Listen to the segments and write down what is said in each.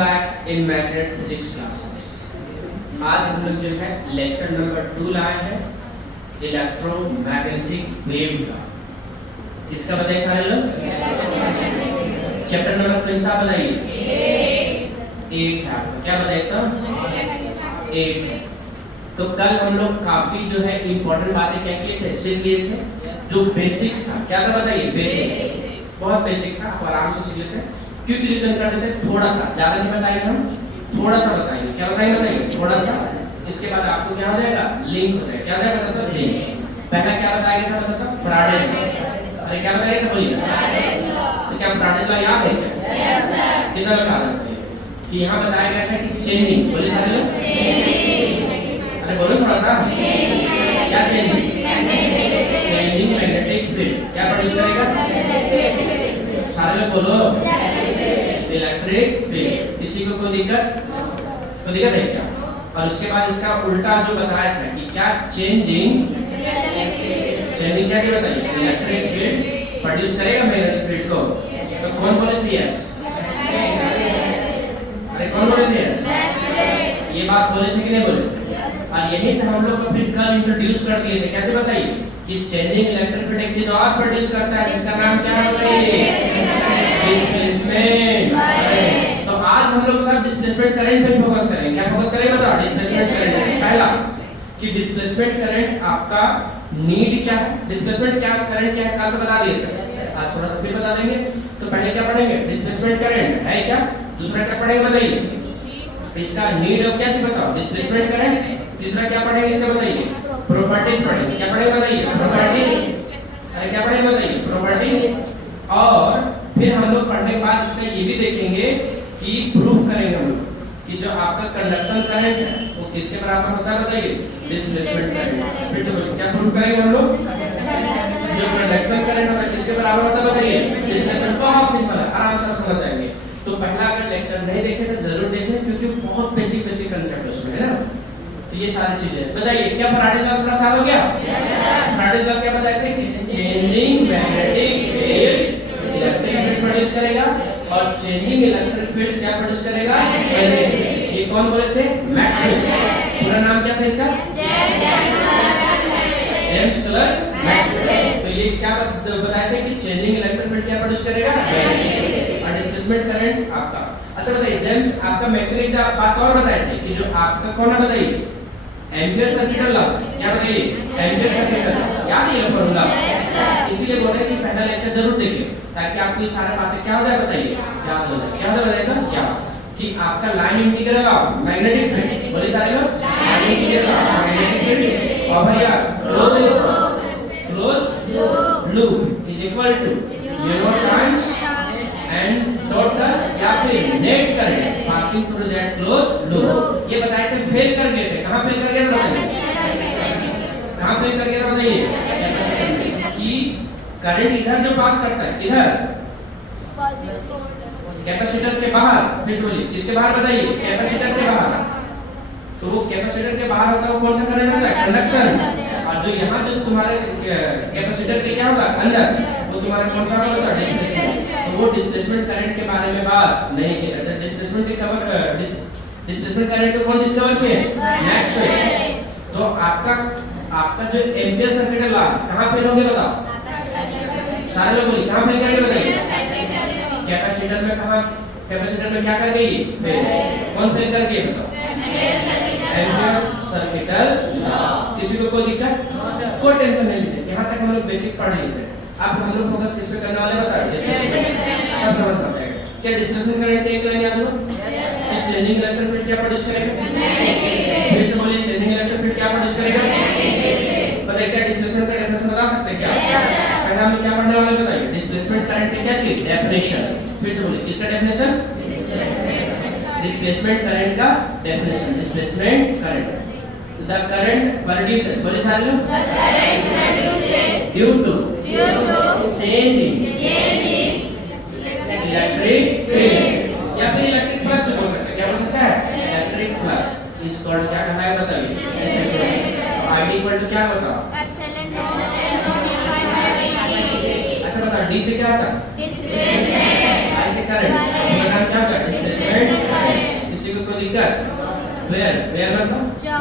back in magnet physics classes. आज हम लोग जो है लेक्चर नंबर 2 लाए हैं इलेक्ट्रोमैग्नेटिक वेव का। किसका बताइए सारे लोग? चैप्टर नंबर कौन सा बताइए? 8 है आपका। क्या बताइए था? 8 है। तो कल हम लोग काफी जो है इम्पोर्टेंट बातें क्या किए थे, सीख लिए थे। जो बेसिक था, क्या था बताइए? बेसिक, बहुत बेसिक था, आप आराम से सीख लेते हैं। क्योंकि रिविजन कर देते हैं थोड़ा सा, ज्यादा नहीं बताएंगे हम, थोड़ा सा बताएंगे। क्या बताएंगे? बताइए थोड़ा सा। इसके बाद आपको क्या हो जाएगा? लिंक हो जाएगा। क्या हो जाएगा? मतलब लिंक। पहला क्या बताया था? बताता फैराडेज लॉ। अरे क्या बताया था? बोलिए। तो क्या फैराडेज लॉ याद है क्या? Yes sir. कितना लगा रहे हैं कि यहाँ बताया गया था कि चेंजिंग, बोलिए सारे लोग। अरे बोलो थोड़ा सा। क्या चेंजिंग? चेंजिंग मैग्नेटिक फील्ड क्या प्रोड्यूस करेगा? सारे लोग बोलो। Electric field. किसी को कोई दिक्कत? कोई दिक्कत है क्या? और उसके बाद इसका उल्टा जो बताया था कि क्या चेंजिंग क्या क्या बताइए? इलेक्ट्रिक फील्ड प्रोड्यूस करेगा मैग्नेटिक फील्ड को। तो कौन बोले थे यस? अरे कौन बोले थे यस? ये बात बोले थे कि नहीं बोले थे? और यही से हम लोग को फिर कल इंट्रोड्यूस कर दिए थे। कैसे बताइए? कि चेंजिंग इलेक्ट्रिक फील्ड एक चीज और प्रोड्यूस करता है जिसका नाम क्या है बताइए? डिस्प्लेसमेंट। तो आज हम लोग सब डिस्प्लेसमेंट करंट पे फोकस करेंगे। क्या फोकस करेंगे बताओ? Displacement current. पहला कि डिस्प्लेसमेंट करंट आपका नीड क्या है, डिस्प्लेसमेंट क्या करंट क्या है, कल तो बता दिए थे, आज थोड़ा सा फिर बता देंगे। तो पहले क्या पढ़ेंगे? डिस्प्लेसमेंट करंट है क्या। दूसरा क्या पढ़ेंगे बताइए? इसका नीड और क्या चीज बताओ? Displacement current. तीसरा क्या पढ़ेंगे इसका बताइए? प्रॉपर्टीज पढ़ेंगे। क्या पढ़ेंगे बताइए? प्रॉपर्टीज। अरे क्या पढ़ेंगे बताइए? प्रॉपर्टीज। और फिर हम लोग पढ़ने के बाद इसका ये भी देखेंगे कि प्रूफ करेंगे हम लोग कि जो आपका कंडक्शन करंट है वो किसके बराबर होता है बताइए? Displacement current. फिर तो क्या प्रूफ करेंगे हम लोग? जो कंडक्शन करंट होता है किसके बराबर होता है बताइए? डिस्प्लेसमेंट। बहुत सिंपल है, आराम से समझ जाएंगे। तो पहला अगर लेक्चर नहीं देखे तो जरूर देखना क्योंकि बहुत बेसिक कंसेप्ट है उसमें, है ना। तो ये सारी चीजें बताइए। क्या फैराडेज लॉ थोड़ा सा हो गया? फैराडेज लॉ क्या बताते हैं कि changing magnetic wave electric field produce करेगा और चेंजिंग इलेक्ट्रिक फील्ड क्या प्रोड्यूस करेगा? मैग्नेटिक। ये कौन बोले थे? मैक्सवेल। पूरा नाम क्या था इसका? James clerk Maxwell. तो ये क्या बताया था कि चेंजिंग इलेक्ट्रिक फील्ड क्या प्रोड्यूस करेगा? मैग्नेटिक। और डिस्प्लेसमेंट करंट आपका। अच्छा बताइए, जेम्स आपका मैक्सवेल की बात और बताए थे कि जो आपका कौन है बताइए? Ampere circuit law. क्या बताइए? Ampere circuit law. याद है ये फॉर्मूला? इसलिए बोल रहे हैं कि पहला लेक्चर जरूर देखिए ताकि आपको ये सारे बातें क्या हो जाए बताइए? याद हो जाए। क्या हो जाएगा? क्या कि आपका line integral of magnetic field, बोले सारे लोग, line integral of magnetic field over यार closed loop is equal to mu naught times and total या फिर net current passing through that close loop. ये बताए थे फेल कर गए थे। कहां फेल कर गए थे बताइए? कहां फेल कर गया था बताइए? कि करंट इधर जो पास करता है किधर? कैपेसिटर के बाहर। फिर बोलिए किसके बाहर बताइए? कैपेसिटर के बाहर। तो वो कैपेसिटर के बाहर होता है वो कौन सा करंट होता है? कंडक्शन। और जो यहाँ जो तुम्हारे कैपेसिटर के क्या होगा अंदर, वो तुम्हारा कौन सा होगा? डिस्प्लेसमेंट। तो वो डिस्प्लेसमेंट करंट के बारे में बात नहीं की। डिस्प्लेसमेंट के कवर डिस्प्लेसमेंट करंट को कौन डिस्कवर किए? मैक्सवेल। तो आपका जो एम्पियर सर्किट लॉ कहां फेल हो गया बताओ? सारे लोग बोलिए कहां फेल कर गए बताइए? कैपेसिटर में। कहां? कैपेसिटर में क्या कर गई? फेल। कौन फेल कर गया बताओ? Ampere circuit law. किसी को कोई दिक्कत? कोई टेंशन नहीं लीजिए, यहां तक हम लोग बेसिक पढ़ लिए थे। अब हम लोग फोकस किस पे करने वाले बताइए? सब समझ में आएगा। क्या डिस्प्लेसमेंट करंट एक लाइन याद हो? चेंजिंग इलेक्ट्रिक फील्ड क्या प्रोड्यूस करेगा? फिर से बोलिए, चेंजिंग इलेक्ट्रिक फील्ड क्या प्रोड्यूस करेगा? बताइए क्या डिस्प्लेसमेंट का डेफिनेशन बता सकते हैं क्या? पहले हम क्या पढ़ने वाले बताइए? डिस्प्लेसमेंट करंट की क्या चीज? डेफिनेशन। फिर से बोलिए किसका डेफिनेशन? डिस्प्लेसमेंट करंट का definition. Displacement current the current produces, बोलिए सारे लोग, due to changing electric field या फिर इलेक्ट्रिक फ्लक्स बोल सकते हैं। क्या बोल सकता है? इलेक्ट्रिक फ्लक्स इज कॉल्ड क्या करना है बताइए? आईडी इक्वल टू क्या बताओ? अच्छा बताओ, डी से क्या आता है? आई से करंट। क्या होता है? डिस्प्लेसमेंट दिक्कत? वेयर, वेयर मतलब जहाँ।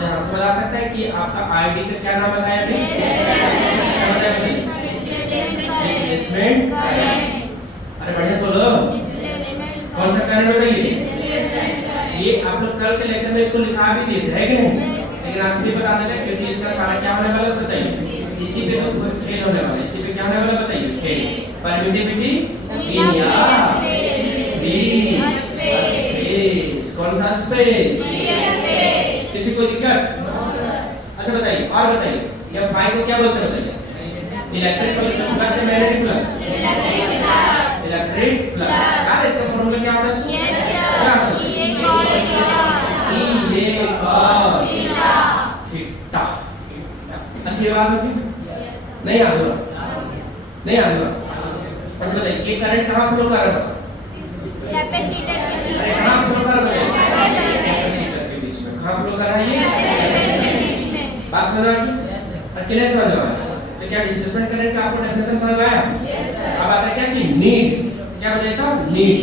तो बता सकता है कि आपका आईडी का क्या नाम बताया अभी? क्या बताया अभी? Displacement current. अरे बढ़िया से बोलो, कौन सा करंट बताइए? ये आप लोग कल के लेक्चर में इसको लिखा भी दिए थे, है कि नहीं? लेकिन आज भी बता दे रहे क्योंकि इसका सारा क्या होने वाला बताइए, इसी पे तो खेल होने वाला है। इसी पे क्या होने वाला बताइए? खेल। परमिटिविटी इन या स्पेस। कौन सा स्पेस? किसी को दिक्कत? अच्छा बताइए, और बताइए ये फाई को क्या बोलते हैं बताइए? इलेक्ट्रिक फ्लक्स या मैग्नेटिक फ्लक्स? Electric flux. यार इसका फॉर्मूला क्या होता है? क्या होता है? E A cos theta. अच्छी बात होगी? नहीं याद हुआ? नहीं याद हुआ? अच्छा बताइए ये करंट कहाँ फ्लो कर रहा है? कैपेसिटर के अरे कहाँ फ्लो कर रहा है? कैपेसिटर के बीच में। कहाँ फ्लो कर रहा है ये? बीच में। बात समझ आ गई? और कितने समझ में आया? तो क्या डिस्प्लेसमेंट करंट का आपको डेफिनेशन समझ में आया? अब आता है क्या चीज? नीड। क्या बताया था? नीड।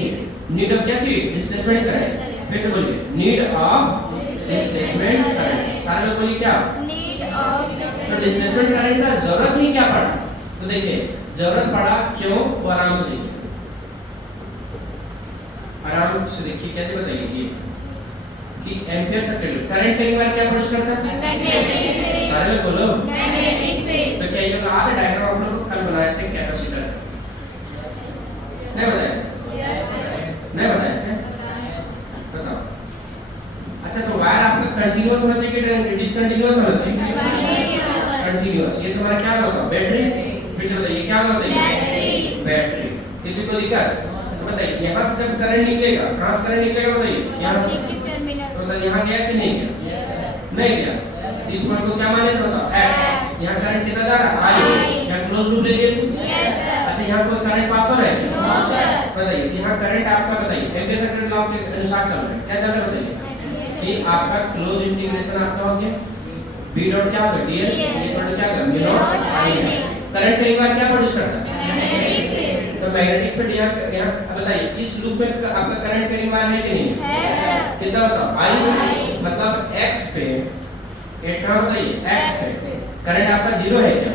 नीड ऑफ क्या थी? Displacement current. फिर से बोलिए, नीड ऑफ डिस्प्लेसमेंट करंट। सारे लोग बोलिए क्या? नीड ऑफ तो डिस्प्लेसमेंट करंट का जरूरत ही क्या पड़ा? तो देखिए जरूरत पड़ा क्यों, वो आराम से देखिए, आराम से देखिए कैसे बताइए ये कि एम्पियर सर्किट करंट कई बार क्या प्रोड्यूस करता है? Magnetic field. सारे लोग बोलो मैग्नेटिक फील्ड। तो क्या ये लोग आधे डायग्राम हम लोग कल बनाए थे कैपेसिटर, नहीं बताया? नहीं बताए थे? बताओ। अच्छा तो वायर आपका कंटीन्यूअस होना चाहिए कि डिसकंटीन्यूअस होना चाहिए? कंटीन्यूअस। ये तुम्हारा क्या होता है? बैटरी। फिर से बताइए क्या होता है? बैटरी। किसी को दिक्कत? तो बताइए यहाँ से जब करंट निकलेगा, कहाँ से करंट निकलेगा बताइए? यहाँ से। तो बताइए यहाँ गया कि नहीं गया? नहीं गया। इस पॉइंट को क्या माने थे बताओ? x। यहाँ करंट कितना जा रहा है? I। यहाँ क्लोज लूप ले लिए थे? अच्छा यहाँ कोई करंट पास हो रहा है क्या? बताइए यहाँ करंट आपका बताइए एम्पियर सर्किट लॉ के अनुसार चल रहा है, क्या चल रहा है बताइए? कि आपका क्लोज इंटीग्रेशन आपका हो गया b डॉट क्या होगा? dl इक्वल टू क्या होगा? mu not I। करंट कई बार क्या प्रोड्यूस करता है? तो मैग्नेटिक फील्ड यहाँ बताइए इस लूप में आपका करंट कई बार है कि नहीं है? कितना बताओ? I। मतलब x पे ये कहाँ बताइए? x पे करंट आपका जीरो है क्या?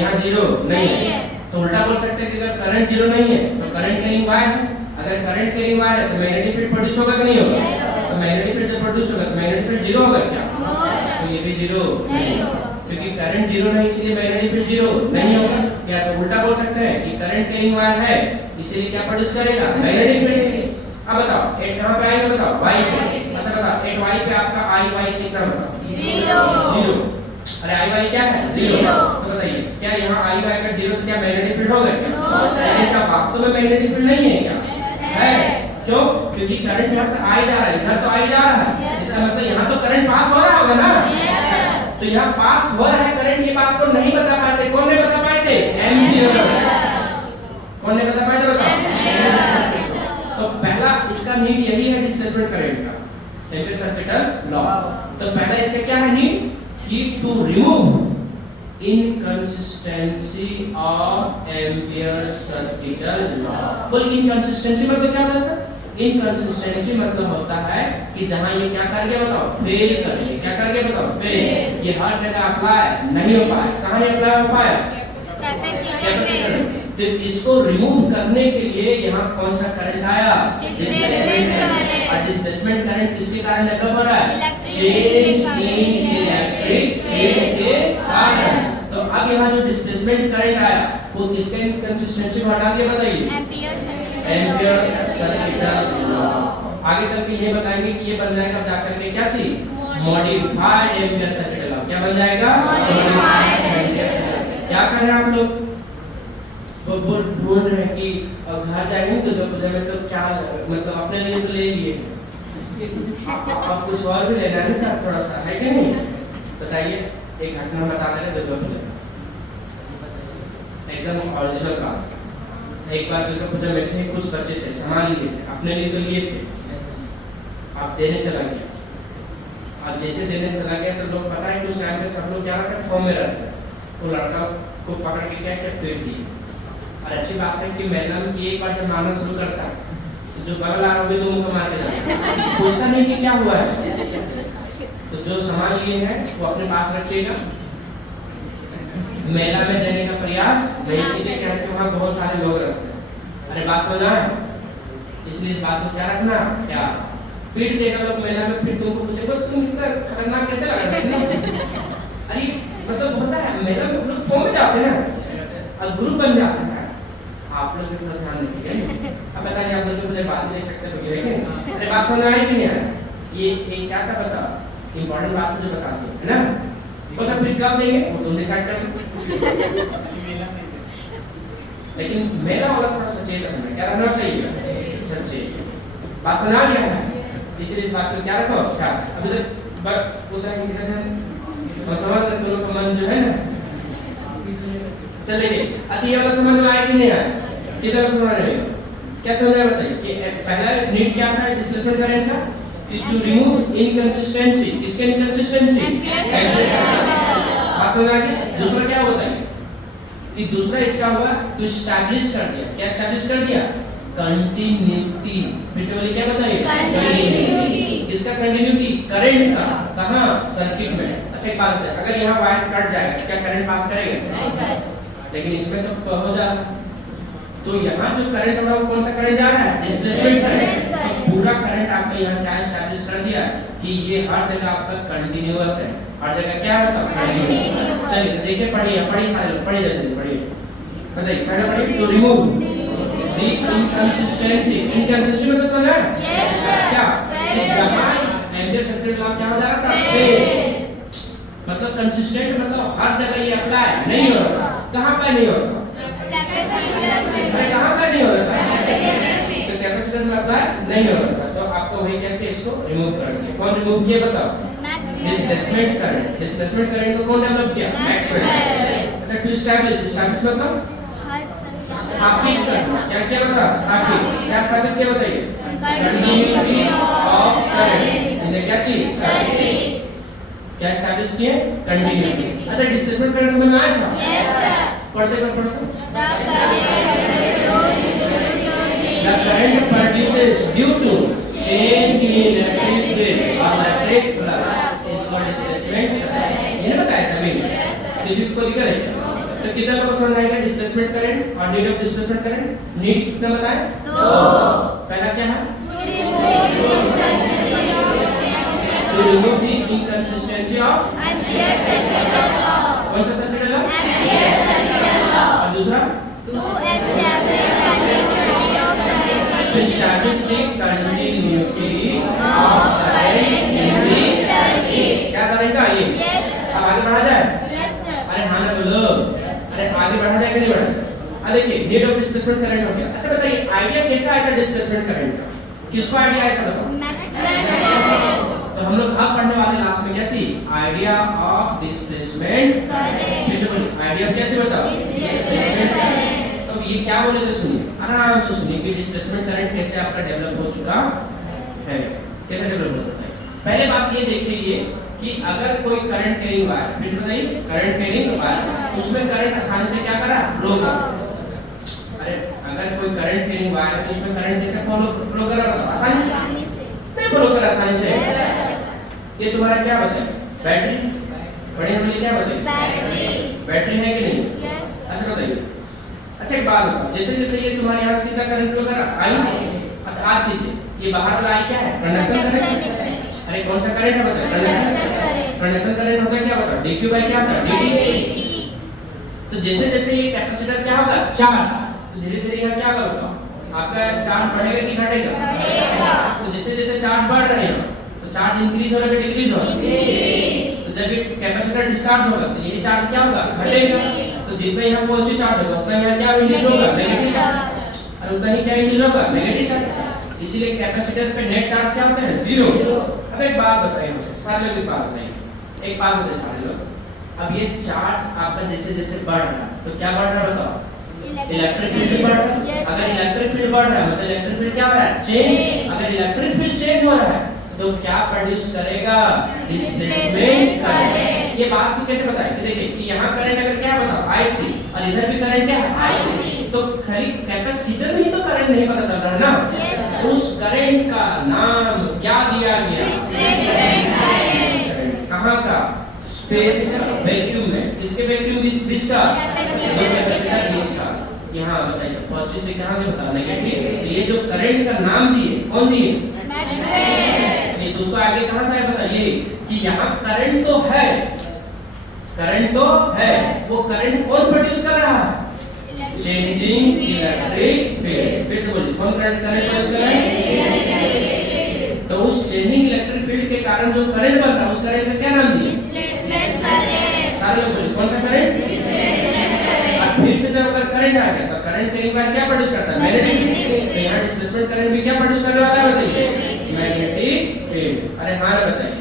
यहाँ जीरो नहीं है। तो उल्टा बोल सकते हैं कि अगर करंट जीरो नहीं है तो करंट कहीं बाहर है। अगर करंट कहीं बाहर है तो मैग्नेटिक फील्ड प्रोड्यूस होगा कि नहीं होगा? तो मैग्नेटिक फील्ड जब प्रोड्यूस होगा तो मैग्नेटिक फील्ड जीरो होगा क्या? तो ये भी जीरो नहीं होगा क्योंकि करंट जीरो नहीं, इसलिए मैग्नेटिक फील्ड जीरो नहीं होगा। या तो उल्टा बोल सकते हैं कि करंट कहीं बाहर है इसलिए क्या प्रोड्यूस करेगा? Magnetic field. अब बताओ एट कहाँ पे आएगा बताओ? y पे। अच्छा बताओ एट y पे आपका i कितना बताओ? जीरो। अरे आई वाई क्या है? जीरो। तो बताइए क्या यहाँ आई वाई अगर जीरो तो क्या मैग्नेटिक फील्ड होगा क्या? लेकिन क्या वास्तव में मैग्नेटिक फील्ड नहीं है क्या? है। क्यों? क्योंकि करंट यहाँ से आई जा रहा है, इधर तो आई जा रहा है, इसका मतलब यहाँ तो करंट पास हो रहा होगा ना? तो यहाँ पास हो रहा है करंट, ये बात को नहीं बता पाते। कौन नहीं बता पाए थे? एम्पियर्स। कौन नहीं बता पाए थे बताओ? तो पहला इसका नीड यही है डिस्प्लेसमेंट करंट का, एम्पियर सर्किट लॉ। तो पहला इसका क्या है need? to remove inconsistency of Ampere circuit law। बोल inconsistency मतलब क्या होता है सर? Inconsistency मतलब होता है कि जहां ये क्या कर गया बताओ? फेल कर गया। क्या कर गया बताओ? फेल। ये हर जगह अप्लाई नहीं हो पाया। कहां नहीं अप्लाई हो पाया? कैपेसिटर। तो इसको रिमूव करने के लिए यहाँ कौन सा करंट आया? Displacement current. और डिस्प्लेसमेंट करंट किसके कारण डेवलप हो रहा है? चेंज इन इलेक्ट्रिक फील्ड के कारण। तो अब यहाँ जो डिस्प्लेसमेंट करंट आया वो किसके इनकंसिस्टेंसी को हटा दिया बताइए? Ampere circuit law. आगे चल के ये बताएंगे कि ये बन जाएगा जाकर के क्या चीज? Modified ampere circuit law. क्या बन जाएगा? Modified ampere circuit. क्या कर रहे हैं आप लोग? वो ढूंढ रहे हैं कि घर जाएंगे तो दुर्गा में तो क्या मतलब अपने लिए तो ले लिए, आप कुछ और भी लेना है सर थोड़ा सा, है कि नहीं? बताइए एक घटना बता दे रहे दुर्गा पूजा, एकदम ओरिजिनल बात। एक बार दुर्गा पूजा में से कुछ बच्चे थे, सामान लिए थे, अपने लिए तो लिए थे, आप देने चला गया। आप जैसे देने चला गया तो लोग पता है उस टाइम पे सब लोग क्या रहते हैं? फॉर्म में रहते हैं। वो लड़का को पकड़ के क्या क्या पीट दिया। और अच्छी बात है कि मैडम की एक बार जब मारना शुरू करता है तो जो बगल आ रहा है तुम को मार के जाना, पूछता नहीं कि क्या हुआ है। तो जो सामान लिए हैं वो अपने पास रखिएगा, मेला में देने का प्रयास नहीं कीजिए, क्या कि वहाँ बहुत सारे लोग रहते हैं। अरे बात समझ आए? इसलिए इस बात को क्या रखना, क्या पीट देगा लोग मेला में, फिर तुमको पूछेगा तुम इतना खतरनाक कैसे लग रहे हो। अरे मतलब होता है मेला में लोग फॉर्म में जाते हैं ना और ग्रुप बन जाते हैं, आप लोग थोड़ा ध्यान रखिए। अब बता नहीं आप लोग मुझे बात नहीं देख सकते लोग है कि अरे बात समझ आई कि नहीं आया? ये क्या था बता, इंपॉर्टेंट बात है जो बताती है ना, पता फिर कब देंगे वो तुम डिसाइड कर लो। लेकिन मेला वाला थोड़ा सचेत रखना, क्या रखना चाहिए, सचेत। बात समझ आ गया है? इसलिए इस बात को क्या रखो, क्या अभी तक बात होता है किधर है और समझ तक लोगों का मन जो है ना चलिए। अच्छा ये वाला समझ में आया कि नहीं आया? किधर समझ रहे हो, क्या समझ आया बताइए? कि पहला नीड क्या था डिस्प्लेसमेंट करंट का, कि टू रिमूव इनकंसिस्टेंसी, किसके इनकंसिस्टेंसी, बात समझ आ गई? दूसरा क्या बताइए कि दूसरा इसका हुआ तो एस्टैब्लिश कर दिया, क्या एस्टैब्लिश कर दिया, कंटिन्यूटी। फिर से बोलिए क्या बताइए, कंटिन्यूटी। किसका कंटिन्यूटी, करंट का, कहां, सर्किट में। अच्छा एक बात है, अगर यहां वायर कट जाएगा क्या करंट पास करेगा, नहीं सर, लेकिन इसमें तो हो जा रहा, तो यहाँ जो करंट हो रहा है कौन सा करंट जा रहा है, डिस्प्लेसमेंट करंट। तो पूरा करंट आपका यहाँ क्या एस्टैब्लिश कर दिया कि ये हर जगह आपका कंटीन्यूअस है, हर जगह क्या है बताओ, कंटीन्यूअस। चलिए देखिए, पढ़िए सारे लोग, पढ़िए जल्दी पढ़िए, बताइए पहले पढ़िए। तो रिमूव द इनकंसिस्टेंसी, इनकंसिस्टेंसी में तो समझ आया? Yes sir. क्या जहां एम्पीयर सर्किट लॉ क्या हो जा रहा था, फेल, मतलब कंसिस्टेंट, मतलब हर जगह ये अप्लाई नहीं हो रहा। कहां पे नहीं हो रहा, अरे कहां पे नहीं हो रहा था, तो कैपेसिटर में अप्लाई नहीं हो रहा था, तो आपको वही कह के इसको रिमूव कर दिया। कौन रिमूव किया बताओ, डिस्प्लेसमेंट करंट। डिस्प्लेसमेंट करंट को कौन डेवलप किया, मैक्सवेल। अच्छा टू एस्टैब्लिश, एस्टैब्लिश मतलब स्थापित करना, क्या किया बता, स्थापित, क्या स्थापित किया बताइए, कंटिन्यूटी ऑफ करंट। ये क्या चीज, सर्किट, क्या एस्टैब्लिश किए, कंटिन्यूटी। अच्छा डिस्प्लेसमेंट करंट समझ में आया था? Yes sir. पढ़ते The current produces due to change in electric field or electric flux is called displacement current। ये ना बताया था अभी, किसी को दिक्कत है? तो कितना लोग समझ आएगा डिस्प्लेसमेंट करंट और need of displacement current? Need कितना बताया, 2। पहला क्या है, to remove the inconsistency of ampere circuit law. कौन सा circuit law, ampere circuit law. और दूसरा to establish the continuity of current in the circuit। क्या करेगा ये, अब आगे बढ़ा जाए, अरे हाँ ना बोलो, अरे आगे बढ़ा जाए कि नहीं बढ़ा जाए? अब देखिए नीड ऑफ डिस्प्लेसमेंट करंट हो गया। अच्छा बताइए आइडिया कैसा आया था डिस्प्लेसमेंट करंट का, किसको आइडिया आया था बताओ? तो हम लोग अब पढ़ने वाले लास्ट में क्या चीज, आइडिया ऑफ डिस्प्लेसमेंट करंट। किसे बोलिए आइडिया क्या चीज बताओ, डिस्प्लेसमेंट करंट। तो ये क्या बोले तो सुनिए, आराम से सुनिए कि डिस्प्लेसमेंट करंट कैसे आपका डेवलप हो चुका है, कैसे डेवलप होता है। पहले बात ये देखिए कि अगर कोई करंट कैरिंग वायर, फिर बताइए करंट कैरिंग वायर, उसमें करंट आसानी से क्या करा, फ्लो कर। अरे अगर कोई करंट कैरिंग वायर है तो उसमें करंट कैसे फ्लो कर रहा है, आसानी से नहीं फ्लो कर, आसानी से। ये तुम्हारा क्या बताए, बैटरी, बड़े समझिए क्या बताइए, बैटरी है कि नहीं? अच्छा बताइए। अच्छा एक बात बताओ, जैसे जैसे ये तुम्हारे यहाँ से कितना करंट फ्लो कर रहा है, आई। अच्छा आप कीजिए, ये बाहर वाला आई क्या है, कंडक्शन करंट। अरे कौन सा करंट है बताओ, कंडक्शन। कंडक्शन करंट होता है क्या बताओ, dq बाय क्या होता है, dt। तो जैसे जैसे ये कैपेसिटर क्या होगा, चार्ज, तो धीरे धीरे यहाँ क्या होगा बताओ, आपका चार्ज बढ़ेगा कि घटेगा? तो जैसे जैसे चार्ज बढ़ रहे हैं तो चार्ज इंक्रीज होगा कि डिक्रीज होगा, तो जब ये कैपेसिटर डिस्चार्ज होगा तो ये चार्ज क्या होगा, घटेगा। तो जितना यहाँ पॉजिटिव चार्ज होगा उतना यहाँ क्या रिलीज होगा, नेगेटिव चार्ज, और उतना ही क्या रिलीज होगा, नेगेटिव चार्ज। इसीलिए कैपेसिटर पे नेट चार्ज क्या होता है, 0। अब एक बात बताइए मुझे सारे लोग, एक बात बताइए, एक बात बताइए सारे लोग, अब ये चार्ज आपका जैसे जैसे बढ़ रहा है तो क्या बढ़ रहा है बताओ, इलेक्ट्रिक फील्ड बढ़ रहा है। अगर इलेक्ट्रिक फील्ड बढ़ रहा है मतलब इलेक्ट्रिक फील्ड क्या हो रहा है, चेंज। अगर इलेक्ट्रिक फील्ड चेंज हो रहा है तो क्या प्रोड्यूस करेगा, डिस्प्लेसमेंट करंट। ये बात को कैसे बताएं कि देखिए कि यहाँ करंट अगर क्या है बताओ, IC, और इधर भी करंट क्या है, IC, तो खाली कैपेसिटर में ही तो करंट नहीं पता चल रहा है ना। उस करंट का नाम क्या दिया गया? कहाँ का? स्पेस का, वैक्यूम में। इसके वैक्यूम बीच का, दो कैपेसिटर बीच का। यहाँ बताइए पॉजिटिव से कहाँ के बता, नेगेटिव। तो ये जो करंट का नाम दिए, कौन दिए? ये दोस्तों आगे कहाँ से आया बताइए कि यहाँ करंट तो है, करंट तो है, वो करंट कौन प्रोड्यूस कर रहा है? Changing electric field. फिर से बोलिए, कौन करंट प्रोड्यूस कर रहा है? तो उस चेंजिंग इलेक्ट्रिक फील्ड के कारण जो करंट बन रहा है, उस करंट का क्या नाम दिया? सारे लोग बोलिए, कौन सा करंट? अब फिर से जब अगर करंट आ गया तो करंट कई बार क्या प्रोड्यूस करता है? मैग्नेटिक। तो यहाँ डिस्प्लेसमेंट करंट भी क्या प्रोड्यूस करने वाला है बताइए? Magnetic field. अरे हाँ ना बताइए,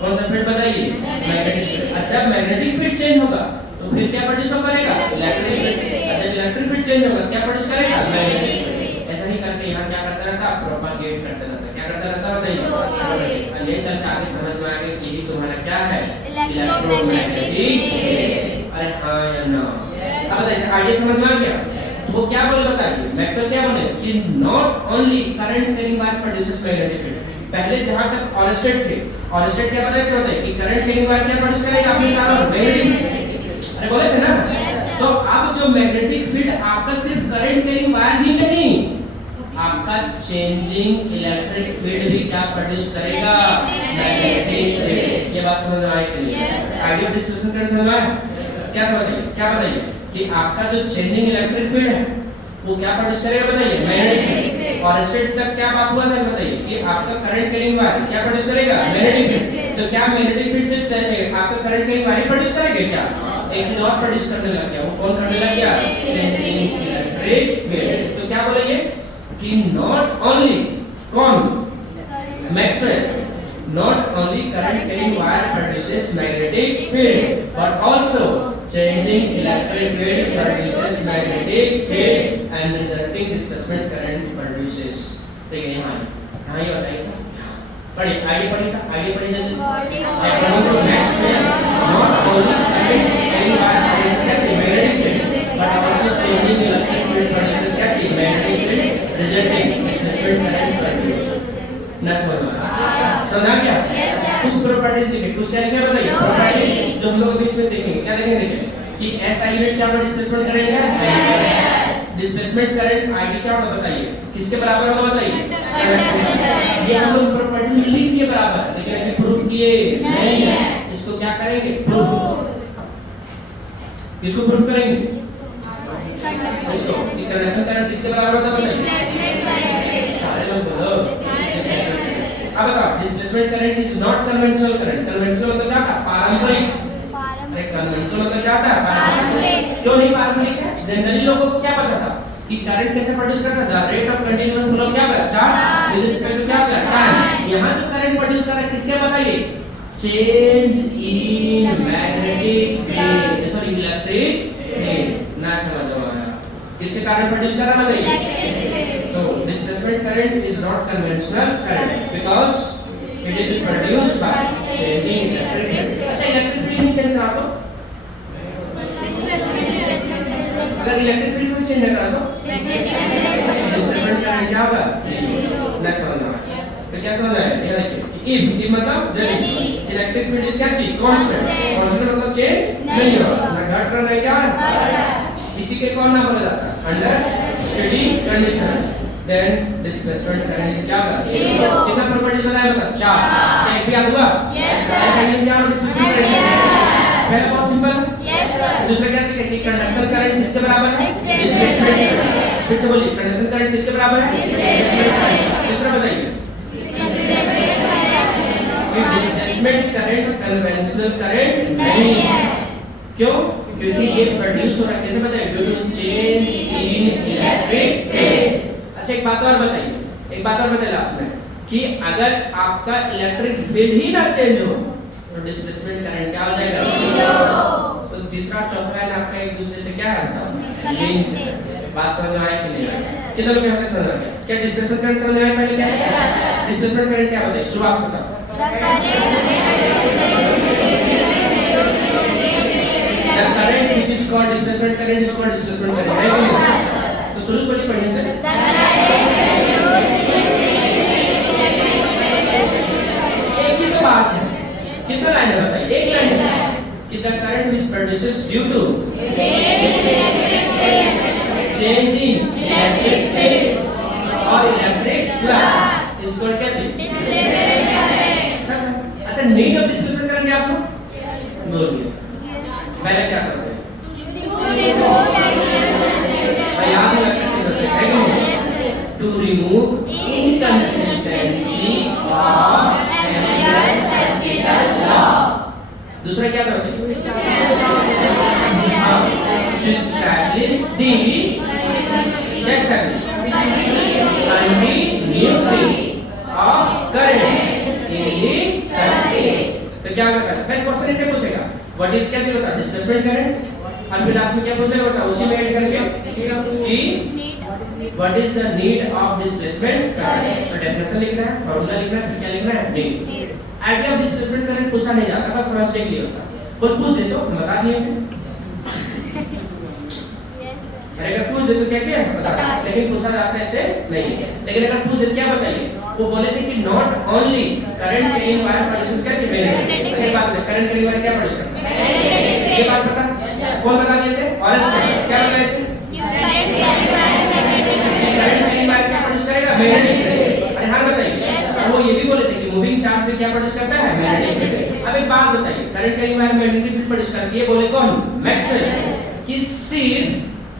कौन सा फील्ड बताइए? Magnetic field. अच्छा जब मैग्नेटिक फील्ड चेंज होगा तो फिर क्या प्रोड्यूस करेगा? Electric field. अच्छा इलेक्ट्रिक फील्ड चेंज होगा क्या प्रोड्यूस करेगा? Magnetic field. ऐसा ही करके यहाँ क्या करता रहता है? प्रोपागेट करता रहता है। क्या करता रहता है बताइए? और ये चल के आगे समझ में आ गया कि यही तुम्हारा क्या है? Electromagnetic field. अरे हाँ या ना? अब बताइए आगे समझ में आ गया? वो क्या बोले बताइए? मैक्सवेल क्या बोले कि not only current carrying wire produces magnetic field. पहले जहां तक ऑरेस्टेड थे, ऑरेस्टेड क्या बताया क्या होता है कि करंट कैरिंग वायर क्या प्रोड्यूस करेगा? आपने चारों मैग्नेटिक, अरे बोले थे ना? तो अब जो मैग्नेटिक फील्ड आपका सिर्फ करंट कैरिंग वायर ही नहीं, आपका चेंजिंग इलेक्ट्रिक फील्ड भी क्या प्रोड्यूस करेगा? Magnetic field. ये बात समझ में आई कि नहीं? आइडिया डिस्कशन करने समझ में आया? क्या बताइए, क्या बताइए कि आपका जो चेंजिंग इलेक्ट्रिक फील्ड है वो क्या प्रोड्यूस करेगा बताइए? मैग्नेटिक। और स्टेट तक क्या बात हुआ था बताइए कि आपका करंट कैरिंग वायर क्या प्रोड्यूस करेगा? Magnetic field. तो क्या मैग्नेटिक फील्ड से आपका करंट कैरिंग वायर प्रोड्यूस करेगा क्या? एक चीज और प्रोड्यूस करने लग गया, वो कौन करने लग गया? Changing electric field. तो क्या बोले ये कि नॉट ओनली कौन? Maxwell, not only current carrying wire produces magnetic field but also changing electric field produces magnetic field and resulting displacement current produces। ठीक है यहाँ कहाँ ये बताइए? पढ़िए आगे पढ़िएगा, आगे पढ़िए जल्दी। According to Maxwell, not only current carrying wire produces magnetic field but also changing electric field produces magnetic field resulting displacement current produces। ना समझ गया? कुछ प्रॉपर्टीज लिखे, कुछ क्या लिखे बताइए? प्रॉपर्टीज जो हम लोग बीच में देखेंगे, क्या देखेंगे कि SI यूनिट क्या होगा? डिस्प्लेसमेंट करंट है। डिस्प्लेसमेंट करंट ID क्या होगा बताइए? किसके बराबर होगा बताइए? ये हम लोग प्रॉपर्टीज लिख दिए बराबर, लेकिन अभी प्रूफ किए नहीं है। इसको क्या करेंगे? प्रूफ। किसको प्रूफ करेंगे? इसको कि कंडक्शन करंट किसके बराबर होता है बताइए? सारे लोग बोलो। अब बताओ displacement current is not conventional current. Conventional मतलब क्या था? पारंपरिक। अरे कन्वेंशनल मतलब क्या था? पारंपरिक। क्यों नहीं पारंपरिक है? जनरली लोगों को क्या पता था कि करंट कैसे प्रोड्यूस करता था? रेट ऑफ कंटीन्यूअस फ्लो क्या था? चार्ज विद रिस्पेक्ट टू क्या था? टाइम। यहां जो करंट प्रोड्यूस कर रहा है किसके बताइए? Change in magnetic field, sorry electric field. ना समझ में आया? किसके कारण प्रोड्यूस कर रहा बताइए? तो displacement current is not conventional current because it is produced by changing electric field। अच्छा इलेक्ट्रिक फील्ड नहीं चेंज करा तो? अगर इलेक्ट्रिक फील्ड को चेंज करा तो डिस्प्लेसमेंट करंट क्या होगा? नेक्स्ट समझ में आया? तो क्या समझ आया? ये देखिए if मतलब यदि इलेक्ट्रिक फील्ड इज क्या चीज? कांस्टेंट। कांस्टेंट मतलब चेंज नहीं होगा, ना घट रहा है क्या? इसी के कौन नाम बोला जाता है? Under steady condition then displacement current is क्या होगा? जीरो। कितना प्रॉपर्टीज बताया बता? चार। क्या एक भी याद हुआ? Yes sir. ऐसा नहीं क्या डिस्प्लेसमेंट करंट? पहला बहुत सिंपल। Yes sir. दूसरा क्या सीखे कि कंडक्शन करंट किसके बराबर है? Displacement current. फिर से बोलिए कंडक्शन करंट किसके बराबर है? Displacement current. दूसरा बताइए कि डिस्प्लेसमेंट करंट कन्वेंशनल करंट नहीं है। क्यों? क्योंकि ये प्रोड्यूस हो रहा है कैसे बताइए? Due to change in electric field. अच्छा एक बात और बताइए, एक बात और बताइए लास्ट में कि अगर आपका इलेक्ट्रिक फील्ड ही ना चेंज हो तो डिस्प्लेसमेंट करंट क्या हो जाएगा? जीरो। तो तीसरा चौथा लाइन आपका एक दूसरे से क्या है बताओ? लिंक। बात समझ में आई कि नहीं? कितना लोग यहाँ तक समझ आ गया? क्या डिस्प्लेसमेंट करंट समझ में आया? पहले क्या है डिस्प्लेसमेंट करंट? क्या बताइए शुरुआत से बताओ। The current which is called displacement current is called displacement current, right? शुरू से पढ़िए से एक ही तो बात है। कितना लाइन है बताइए? एक लाइन है कि the current which produces due to changing electric field और इलेक्ट्रिक फ्लक्स इसको क्या चाहिए? अच्छा, नीड ऑफ डिस्प्लेसमेंट करंट क्या आप लोग बोलिए? पहले क्या करते हैं? याद रखना to remove inconsistency of Ampere's circuital law. दूसरा क्या करते हैं? To establish the continuity of current in the circuit। तो क्या करना है? पहले क्वेश्चन ऐसे पूछेगा व्हाट इज क्या चाहिए होता है? Displacement current. और फिर लास्ट में क्या पूछेगा बता उसी में ऐड करके कि what is the need of displacement current. तो डेफिनेशन लिखना है, फार्मूला लिखना है, फिर क्या लिखना है? Need. Idea of displacement current पूछा नहीं जाता, बस समझने के लिए होता है। और पूछ दे तो हम बता दिए फिर। अगर पूछ दे तो क्या क्या बता, लेकिन पूछा जाता है ऐसे नहीं। लेकिन अगर पूछ दे क्या बताइए? वो बोले थे कि not only current carrying wire produces क्या चाहिए? अच्छी बात है, करंट कैरिंग वायर क्या प्रोड्यूस करता है? ये बात पता कौन बता दिए थे? ऑरेंज क्या बताए थे? करंट कैरिंग वायर क्या प्रोड्यूस करेगा? Magnetic field. अरे हाँ बताइए। वो ये भी बोले थे कि मूविंग चार्ज में क्या प्रोड्यूस करता है? Magnetic field. अब एक बात बताइए, current carrying wire magnetic field produce करती है, बोले कौन? मैक्सवेल। कि सिर्फ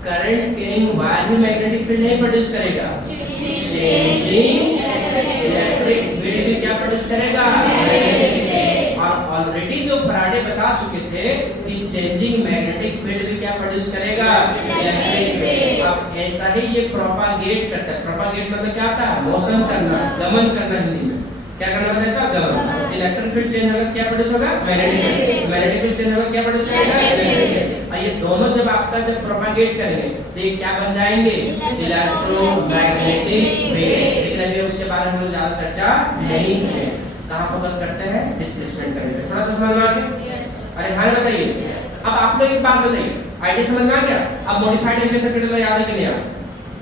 करंट कैरिंग वायर ही मैग्नेटिक फील्ड नहीं प्रोड्यूस करेगा, चेंजिंग इलेक्ट्रिक फील्ड भी क्या प्रोड्यूस करेगा? और ऑलरेडी जो फैराडे बता चुके थे कि चेंजिंग मैग्नेटिक फील्ड भी क्या प्रोड्यूस करेगा? Electric field. अब ऐसा ही ये प्रोपागेट करता है। प्रोपागेट मतलब क्या होता है? मोशन करना, गमन करना। हिंदी में क्या करना बताया था? गमन। इलेक्ट्रिक फील्ड चेंज होगा क्या प्रोड्यूस होगा? Magnetic field. Magnetic field change होगा क्या प्रोड्यूस करेगा? और ये दोनों जब आपका जब प्रोपागेट करेंगे तो ये क्या बन जाएंगे? Electromagnetic wave. लेकिन अभी उसके बारे में ज्यादा चर्चा नहीं है। कहां फोकस करते हैं? डिस्प्लेसमेंट करने पे। थोड़ा सा समझ में आ गया? अरे हाँ बताइए। अब आप लोग एक बात बताइए, आईडी समझ में आ गया? अब मॉडिफाइड एम्पियर सर्किट याद है कि नहीं याद?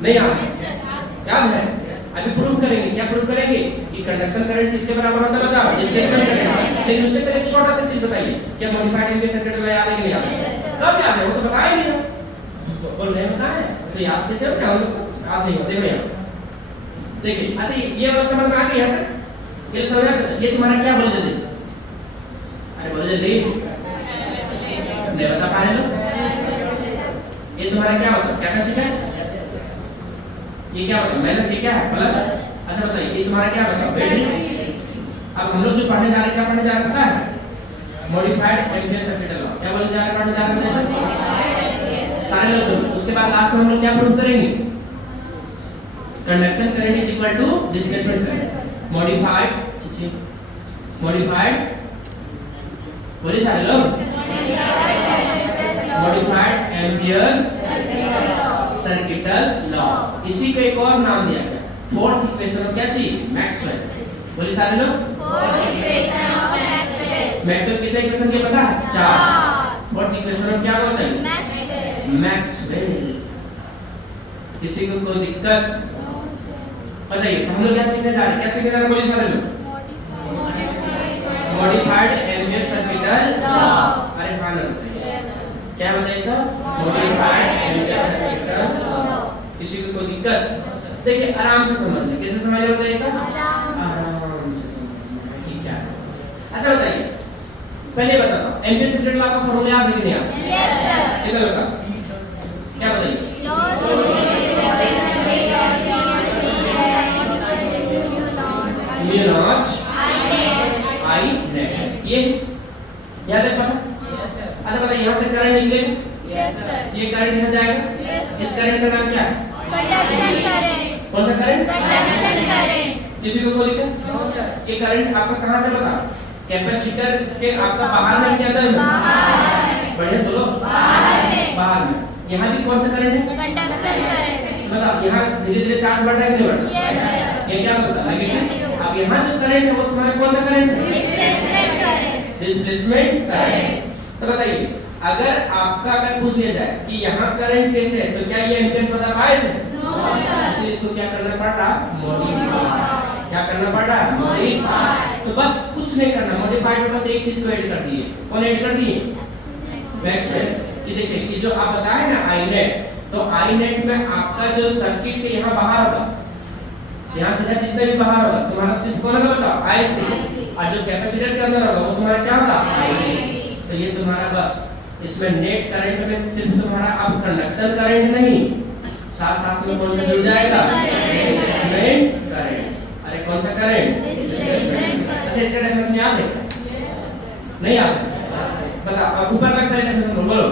नहीं याद है? याद है? अभी प्रूव करेंगे। क्या प्रूव करेंगे? कि कंडक्शन करंट किसके बराबर होता है? बताओ। Displacement current. लेकिन उससे पहले एक छोटा सा चीज बताइए, क्या मॉडिफाइड एम्पियर सर्किट याद है कि नहीं याद? कब याद है? वो तो बताया नहीं है। तो बोल रहे हैं बताया तो याद कैसे हो? क्या हम लोग याद नहीं होते भैया। देखिए अच्छा ये वाला समझ में आ गया? ये समझ में? ये तुम्हारा क्या बोले जल्दी? अरे बोले जल्दी। नहीं बता पा रहे लोग? ये तुम्हारा क्या होता है? कैपेसिटर। ये क्या होता है? माइनस। ये क्या है? प्लस। अच्छा बताइए ये तुम्हारा क्या बताओ? बैटरी। अब हम लोग जो पढ़ने जा रहे हैं क्या पढ़ने जा रहे हैं पता है? Modified ampere circuit law. क्या बोले जा रहे हैं? सारे लोग। उसके बाद लास्ट में हम लोग क्या प्रूव करेंगे? Conduction current is equal to displacement current. Modified बोलिए सारे लोग। Modified Ampere circuital law. इसी को एक और नाम दिया गया। फोर्थ इक्वेशन ऑफ क्या चाहिए? मैक्सवेल। बोलिए सारे लोग। मैक्सवेल कितने इक्वेशन के पता है? 4। फोर्थ इक्वेशन ऑफ क्या होता है? मैक्सवेल। किसी को कोई दिक्कत बताइए? हम लोग क्या सीखने जा रहे हैं? क्या सीखने जा रहे हैं? बोलिए सारे लोग। Modified Ampere circuital law. अरे हाँ ना बताइए क्या बताइएगा? Modified Ampere circuital law. किसी को कोई दिक्कत? देखिए आराम से समझ ले। कैसे समझ होता है? आराम से समझना कि क्या है। अच्छा बताइए पहले बताओ एम्पियर सर्किटल लॉ का फॉर्मूला याद है कि नहीं याद? Yes sir. कितना बताओ? क्या बताइए? Mu not I net. ये याद है पता? अच्छा बताइए यहाँ से करंट निकलेगा? Yes sir. ये करंट यहाँ जाएगा? इस करंट का नाम क्या है? Conduction current. कौन सा करंट? Conduction current. किसी को कोई दिक्कत? No sir. ये करंट आपका कहाँ से बता? कैपेसिटर के आपका बाहर में क्या अंदर में? बाहर। बढ़िया बोलो। बाहर में। बाहर में। यहाँ भी कौन सा करंट है? Conduction current. बताओ यहाँ धीरे-धीरे चार्ज बढ़ रहा है कि नहीं बढ़ रहा? Yes sir. ये क्या बोलता है? नेगेटिव। अब यहाँ जो करंट है वो तुम्हारा कौन सा करंट है? Displacement current. Displacement current. तो बताइए अगर आपका अगर पूछ लिया जाए कि यहाँ करंट कैसे है तो क्या ये एम्पियर्स बता पाए थे? इसलिए इसको क्या करना पड़ रहा, मॉडिफाई। क्या करना पड़ रहा, मॉडिफाई। तो बस कुछ नहीं करना, मॉडिफाई में बस एक चीज को ऐड कर दिए। कौन ऐड कर दिए, मैक्सवेल। कि देखिए कि जो आप बताए ना आईनेट, तो आईनेट में आपका जो सर्किट के यहाँ बाहर होगा, यहाँ से जितना भी बाहर होगा तुम्हारा सिर्फ कौन होगा बताओ, आईसी। और जो कैपेसिटर के अंदर होगा वो तुम्हारा क्या होगा, आई। तो ये तुम्हारा बस इसमें नेट करंट में सिर्फ तुम्हारा अब कंडक्शन करंट नहीं, साथ साथ में कौन सा जुड़ जाएगा, डिस्प्लेसमेंट करंट। अरे कौन सा करंट, डिस्प्लेसमेंट। अच्छा इसका डेफिनेशन याद है, नहीं याद, बता। अब ऊपर लगता है डेफिनेशन बोलो।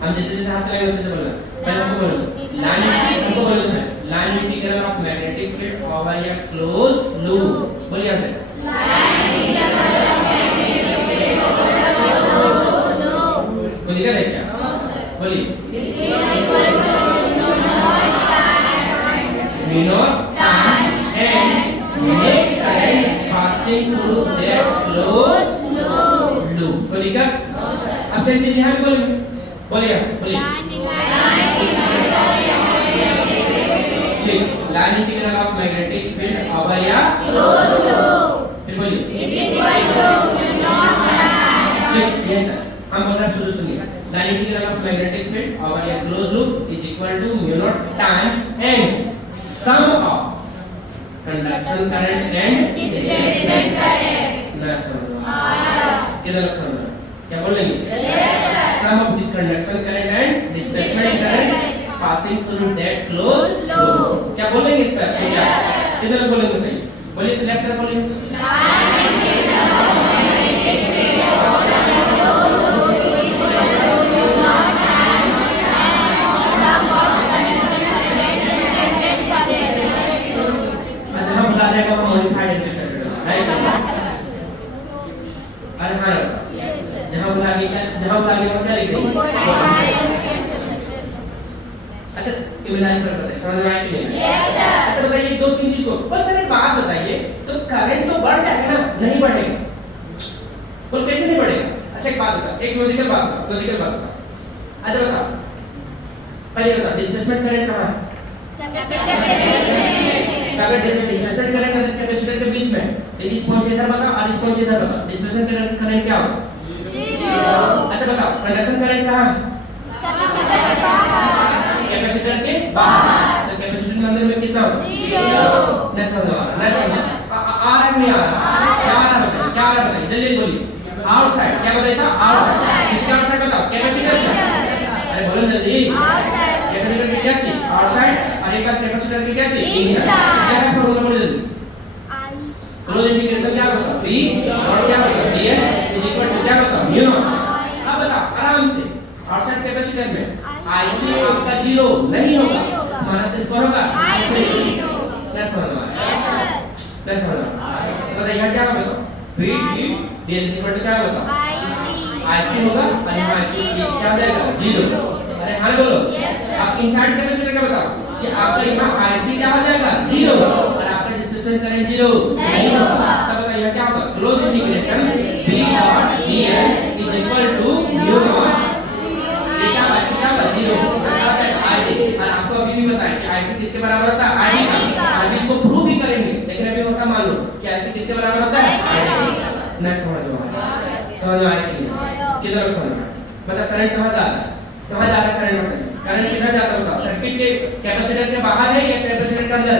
हम जैसे जैसे हाथ चलाएंगे वैसे बोलना। पहले हमको बोलो line integral of magnetic field over A close loop. बोलिए ऐसे, बोलिए क्या है क्या, बोलिए mu naught times n net current passing through that closed loop। बोलिए क्या, अब सेम चीज यहाँ भी बोलिए, बोलिए बोलिए ठीक। Line integral of magnetic field over या क्लोज लूप, फिर बोलिए ठीक। ये हम बोल रहे हैं, शुरू सुनिए। Line integral of magnetic field over या closed loop is equal to mu naught times n sum of conduction current and displacement current। ना समझ किधर समझ क्या बोलेंगे, sum of the conduction current and displacement current passing through that closed loop। क्या बोलेंगे इस पर, किधर बोलेंगे बताइए, बोलिए लेफ्ट तरफ बोलिए। अच्छा हम बता देगा मॉडिफाइड इंटरसेप्टर, राइट। अरे हाँ जहां बोला आगे क्या, जहां बोला आगे क्या लिख देंगे। अच्छा ये लाइन पर बताइए, समझ में आया कि नहीं। अच्छा बताइए दो तीन चीज को, बस एक बात बताइए, तो करंट तो बढ़ जाएगा ना, नहीं बढ़ेगा, बोल कैसे नहीं बढ़ेगा। अच्छा एक बात बता, एक लॉजिकल बात बता। अच्छा बताओ पहले बताओ डिस्प्लेसमेंट करंट कहां है, अगर डिस्प्लेसमेंट करंट अगर कैपेसिटर के बीच में, तो इस पॉइंट से इधर बताओ और इस पॉइंट से इधर बताओ, डिस्प्लेसमेंट करंट क्या होगा, जीरो। अच्छा बताओ कंडक्शन करंट कहां है, कैपेसिटर के बाहर, तो कैपेसिटर के अंदर में कितना होगा, जीरो। नहीं समझ आ रहा नहीं आ रहा, क्या आ रहा बताइए जल्दी बोलिए। आउटसाइड क्या बताइए था, आउटसाइड। किसके आउटसाइड बताओ, कैपेसिटर का। अरे बोलो जल्दी, कैपेसिटर की क्या चीज, आउटसाइड, और एक बार कैपेसिटर की क्या चीज, इनसाइड। क्या है फॉर्मूला बोलो जल्दी, क्लोज इंटीग्रेशन क्या होगा, v और क्या होगा, dn इज इक्वल टू क्या होगा, म्यू नॉट। अब बताओ आराम से, आउटसाइड कैपेसिटर में IC आपका जीरो नहीं होगा, हमारा सिर्फ कौन होगा, IC। क्या समझ में आया, क्या समझ में आया, बताइए यहाँ क्या होगा, v dn is equal to क्या होगा, IC होगा, और यहाँ IC क्या हो जाएगा, जीरो। अरे हाँ बोलो। अब इनसाइड कैपेसिटर का बताओ कि आपका यहाँ IC क्या हो जाएगा, जीरो, और आपका डिस्प्लेसमेंट करंट जीरो नहीं होगा। तब बताइए क्या होगा, close integration v dot dn is equal to mu naught, ये क्या IC क्या होगा, जीरो, ID। और आपको अभी भी बताया कि IC किसके बराबर होता है, ID का। अभी इसको प्रूव भी करेंगे, लेकिन अभी होता मान लो कि IC किसके बराबर होता है, ID। नहीं समझ में आया कि नहीं, किधर समझ में आया, मतलब करंट कहाँ जा रहा है, कहाँ जा रहा है करंट, बताइए करंट किधर जाता है बताओ, सर्किट के कैपेसिटर के बाहर है या कैपेसिटर के अंदर,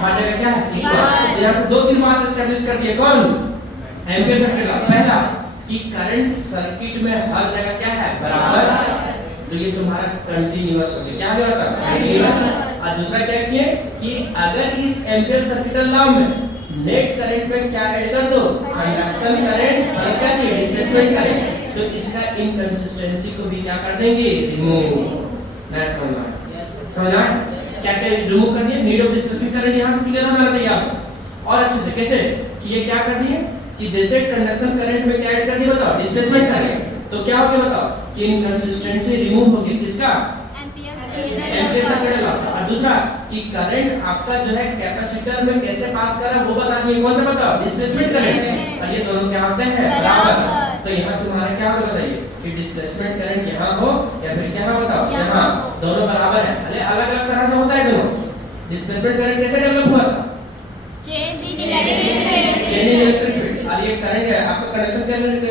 हर जगह क्या है, इक्वल। यहाँ से दो तीन बात एस्टैब्लिश कर दिए, कौन, एम्पीयर सर्किट का। पहला कि करंट सर्किट में हर जगह क्या है, बराबर, तो ये तुम्हारा कंटीन्यूअस हो गया, क्या हो गया कंटीन्यूअस। और दूसरा क्या किए कि अगर इस एम्पीयर सर्किट लॉ में नेट करंट में क्या ऐड कर दो, कंडक्शन करंट और इसका डिस्प्लेसमेंट करंट, तो इसका इनकंसिस्टेंसी को भी क्या कर देंगे, रिमूव। ना समझना क्या क्या रिमूव कर दिए, नीड ऑफ डिस्प्लेसमेंट करंट यहां से क्लियर हो जाना चाहिए आपको। और अच्छे से कैसे कि ये क्या कर दिए कि जैसे कंडक्शन करंट में क्या ऐड कर दिया बताओ, डिस्प्लेसमेंट करंट, तो क्या हो गया बताओ कि इनकंसिस्टेंसी रिमूव हो गई, किसका, एम्पीयर सर्किट लॉ। और और दूसरा कि करंट आपका जो है कैपेसिटर में कैसे पास कर रहा है वो बता दिए। कौन सा बताओ? Displacement current. और ये दोनों क्या होते हैं? बराबर। तो यहाँ तुम्हारा क्या होगा बताइए कि डिस्प्लेसमेंट करंट यहाँ हो या फिर क्या हो बताओ? यहाँ दोनों बराबर है। अरे अलग अलग तरह से होता है दोनों। डिस्प्लेसमेंट करंट कैसे डेवलप हुआ था? Change in electric change in electric field. और ये करंट है आपका कंडक्शन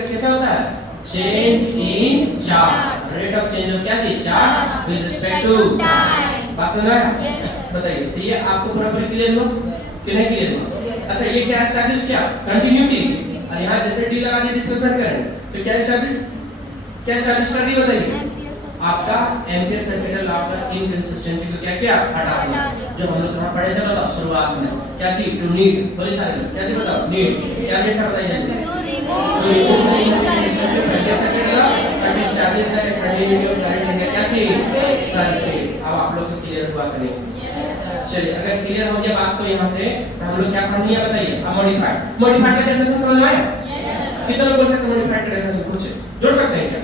कैसे होता है? Change in charge. Rate of change of क्या चीज? Charge with respect to time. बात समझ में आया? बताइए। तो ये आपको पूरा क्लियर हुआ कि नहीं क्लियर हुआ? अच्छा ये क्या एस्टैब्लिश किया? कंटिन्यूटी। और यहाँ जैसे डी लगा दी डिस्प्लेसमेंट करंट तो क्या एस्टैब्लिश कर दी बताइए? आपका एम्पियर सर्किटल लॉ का इनकंसिस्टेंसी को क्या किया? हटा दिया। जो हम लोग कहां पढ़े थे बताओ शुरुआत में? क्या चीज? To need. बोले सारे लोग क्या चीज बताओ? नीड। क्या नीड था बताइए? To remove inconsistency of Ampere circuital law and establish the continuity of current in the क्या चीज? सर्किट। अब आप लोग को क्लियर हुआ कि नहीं? चलिए अगर क्लियर हो गया बात तो यहाँ से तो हम लोग क्या पढ़नी है बताइए? अब मॉडिफाइड। मॉडिफाइड का डेफिनेशन समझ में आया? कितने लोग बोल सकते हैं मॉडिफाइड का डेफिनेशन? कुछ जोड़ सकते हैं क्या?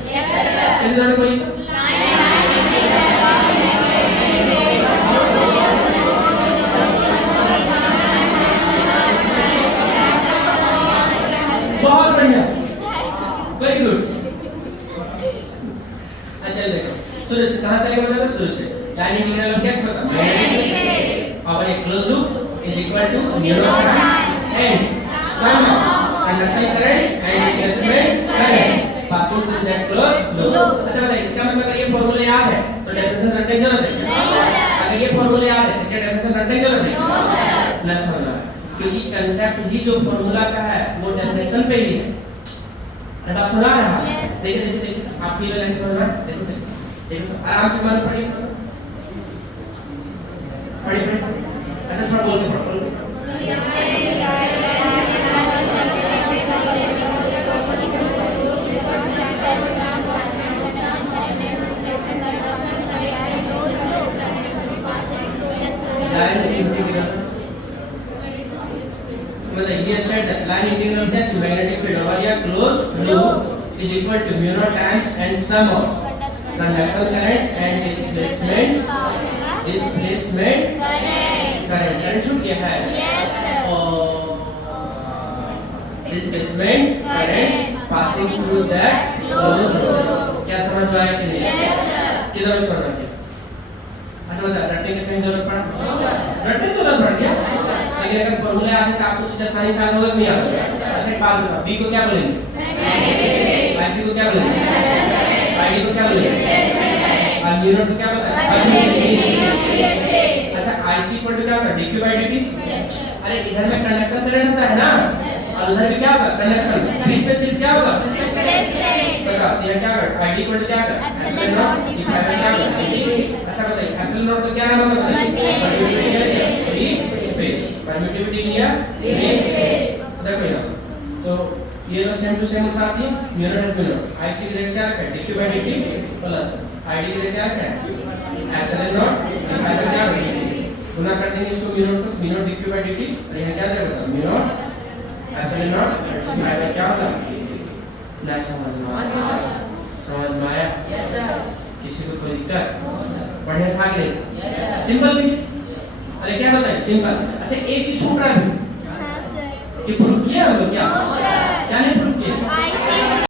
कैसे जोड़े बोलिए? बहुत बढ़िया, वेरी गुड। अच्छा देखो शुरू से कहां से आएगा? शुरू से लाइन इंटीग्रल ऑफ क्या पता? मैग्नेटिक और एक close loop is equal to mu naught times and sum of conduction current and displacement current passing through that close loop. अच्छा बताइए इसका मतलब अगर ये फार्मूला याद है तो डेफिनेशन रटने की जरूरत है क्या? अगर ये फार्मूला याद है तो क्या डेफिनेशन रटने की जरूरत है? ना समझना, क्योंकि कांसेप्ट ही जो फार्मूला का है वो डेफिनेशन पे ही है। अरे बात समझ आ रहा है? देखिए देखिए देखिए आप ये लाइन समझ रहे हैं? देखो देखो आराम से मान पढ़िए पढ़िए। अच्छा थोड़ा बोल के पढ़ो। लाइन इंटीग्रल मतलब ये सेट लाइन इंटीग्रल टेस्ट मैग्नेटिक फील्ड ओवर या closed loop is equal to mu naught times and sum of conduction current and displacement current छूट गया है और displacement current passing through that close loop. क्या समझ में आया कि नहीं? किधर में समझ में? अच्छा बता रटने की कहीं जरूरत पड़ा? रटने की जरूरत पड़ गया लेकिन अगर फार्मूला आते तो आपको चीज आसानी से होगा नहीं आता। अच्छा एक बात बताओ बी को क्या बोलेंगे? मैग्नेटिक। आईसी को क्या बोलेंगे? आईडी को क्या बोलेंगे? और म्यू नॉट को क्या बोलते हैं? अच्छा आईसी इक्वल टू क्या होता है? Dq by dt. अरे इधर में कंडक्शन करंट होता है ना और उधर भी क्या होगा? कंडक्शन। बीच में सिर्फ क्या होगा? बताओ ये क्या होगा? आईडी इक्वल टू क्या होगा? एप्सिलॉन नॉट डिवाइड बाय क्या होगा? अच्छा बताइए एप्सिलॉन नॉट का क्या नाम होता है? Permittivity space. परमिटिविटी लिया फ्री स्पेस। देखो यहाँ तो ये लो सेम टू सेम उठाती है mu naught mu naught. IC की जगह क्या रखा है? Dq by dt plus ID की जगह क्या रखा है? एप्सिलॉन नॉट डिवाइड बाय क्या होगा? गुना कर देंगे इसको म्यू नॉट को mu naught dq by dt और यहाँ क्या जाएगा? Mu naught epsilon naught divide by क्या होगा? ना समझ में आया? Yes sir. किसी को कोई दिक्कत? बढ़िया था कि नहीं? सिंपल भी। अरे क्या बताए? सिंपल। अच्छा एक चीज छूट रहा है कि प्रूफ किया हम लोग क्या?